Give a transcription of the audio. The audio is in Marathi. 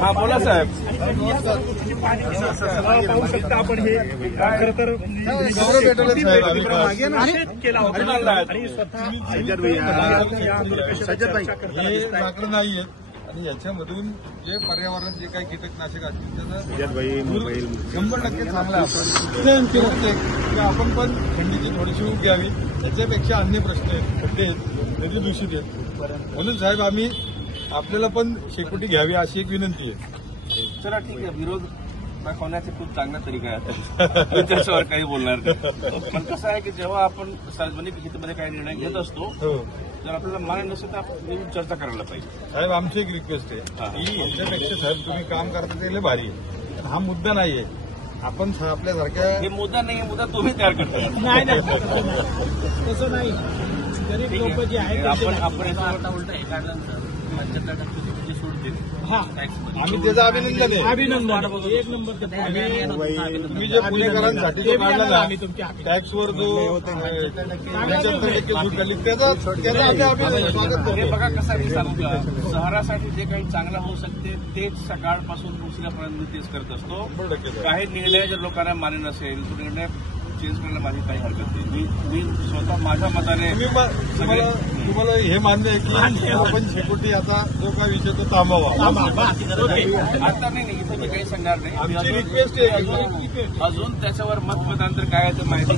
हा बोला साहेब. पाहू शकता आपण हे खरं तर केला होता आणि स्वतः नाहीये आणि याच्यामधून जे पर्यावरण जे काही कीटकनाशक असतील त्याचं 100% चांगलं आहे. आपण पण थंडीची थोडीशी ऊब घ्यावी. याच्यापेक्षा अन्य प्रश्न आहेत, खड्डे आहेत, नदी दूषित आहेत. म्हणून साहेब आम्ही आपल्याला पण शेकोटी घ्यावी अशी एक विनंती आहे. चला ठीक आहे, विरोध दाखवण्याचा खूप चांगला तरीका आहे. मी त्याच्यावर काही बोलणार नाही. पण कसं आहे की जेव्हा आपण सार्वजनिक हितामध्ये काही निर्णय घेत असतो जर आपल्याला मान्य नसेल तर आपण चर्चा करायला पाहिजे. साहेब आमची एक रिक्वेस्ट आहे की याच्यापेक्षा साहेब तुम्ही काम करता ते भारी आहे. पण हा मुद्दा नाहीये. आपण आपल्यासारख्या हे मुद्दा नाही, मुद्दा तुम्ही तयार करता. तसं नाही. गरीब लोक जे आहेत आपण आता उलट एका 75% सूट देतो. आम्ही त्याचं अभिनंदन आहे. अभिनंदन एक नंबर. तुम्ही जे पुणेकरांसाठी जो काढला ना टॅक्सवर जो 75% सूट झाली त्याचं आम्ही अभिनंदन स्वागत हे करतो. बघा कसं आहे सांगू का, शहरासाठी जे काही चांगलं होऊ शकते तेच सकाळपासून दुसऱ्यापर्यंत मी तेच करत असतो. 100% काही निर्णय जर लोकांना मान्य नसेल तो निर्णय चेंज करायला माझी काही हरकत नाही. मी स्वतः माझ्या मताने तुम्हाला हे मान्य आहे की आपण शेकोटी आता जो काय विषय तो थांबावा. आता नाही इथं मी काही सांगणार नाही. आमची रिक्वेस्ट आहे अजून त्याच्यावर मतमतांतर काय आहे ते माहिती